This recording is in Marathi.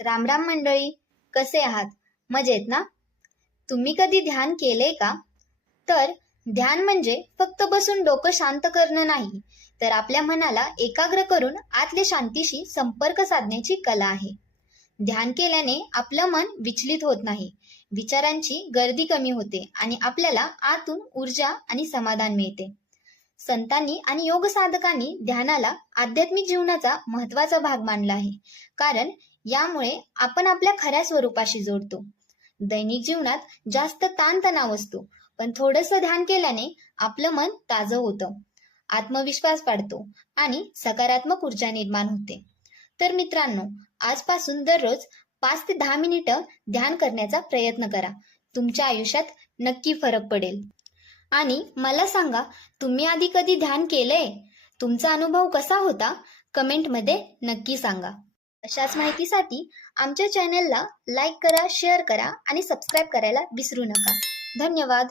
राम राम मंडळी, कसे आहात? मजेत ना? तुम्ही कधी ध्यान केलेय का? तर ध्यान म्हणजे फक्त बसून डोकं शांत करणं नाही, तर आपल्या मनाला एकाग्र करून आतल्या शांतीशी संपर्क साधण्याची कला आहे. ध्यान केल्याने आपलं मन विचलित होत नाही, विचारांची गर्दी कमी होते आणि आपल्याला आतून ऊर्जा आणि समाधान मिळते. संतांनी आणि योग साधकांनी ध्यानाला आध्यात्मिक जीवनाचा महत्वाचा भाग मानला आहे, कारण यामुळे आपण आपल्या खऱ्या स्वरूपाशी जोडतो. दैनिक जीवनात जास्त ताणतणाव असतो, पण थोडंसं ध्यान केल्याने आपलं मन ताजं होतं, आत्मविश्वास वाढतो आणि सकारात्मक ऊर्जा निर्माण होते. तर मित्रांनो, आजपासून दररोज 5 ते 10 मिनिटं ध्यान करण्याचा प्रयत्न करा. तुमच्या आयुष्यात नक्की फरक पडेल. आणि मला सांगा, तुम्ही आधी कधी ध्यान केलंय? तुमचा अनुभव कसा होता? कमेंटमध्ये नक्की सांगा. अशाच माहितीसाठी आमच्या चॅनलला लाईक करा, शेअर करा आणि सबस्क्राईब करायला विसरू नका. धन्यवाद.